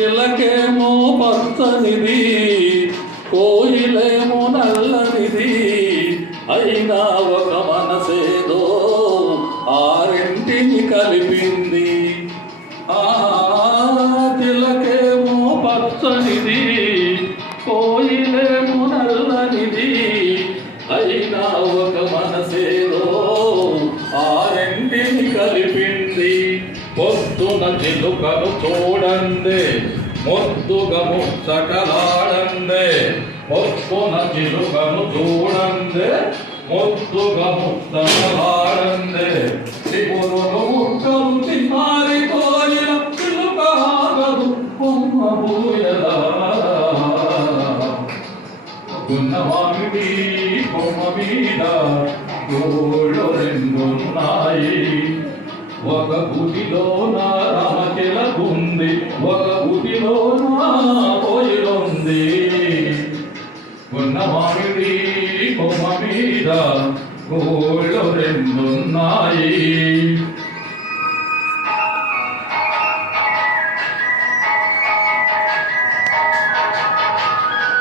చిలకేమో పచ్చనిది కోయిలేమో నల్లనిది. అయినా ఒక మనసేదో ఆరింటిని కలిపింది. ఆ పచ్చనిది కోయిలేమో నల్లనిది. అయినా ఒక మనసేదో పొద్దున చిలుకను చూడండి మొద్దుగా ముచ్చటలాడండి పొద్దున చిలుకను చూడండి మొద్దుగా ముచ్చటలాడండి శివురును ముక్కలు చిన్నారి కోయిల చిలుక ఆగదు కొమ్మ బూయలా బొమ్మ మీద గోళ్ళు రెండు గుడిలో నా రామకెలకుంది ఒక గుడిలో నా కోయిలుంది గున్నవామిడి కొమ్మ మీద కోళ్ళు రెండున్నాయి.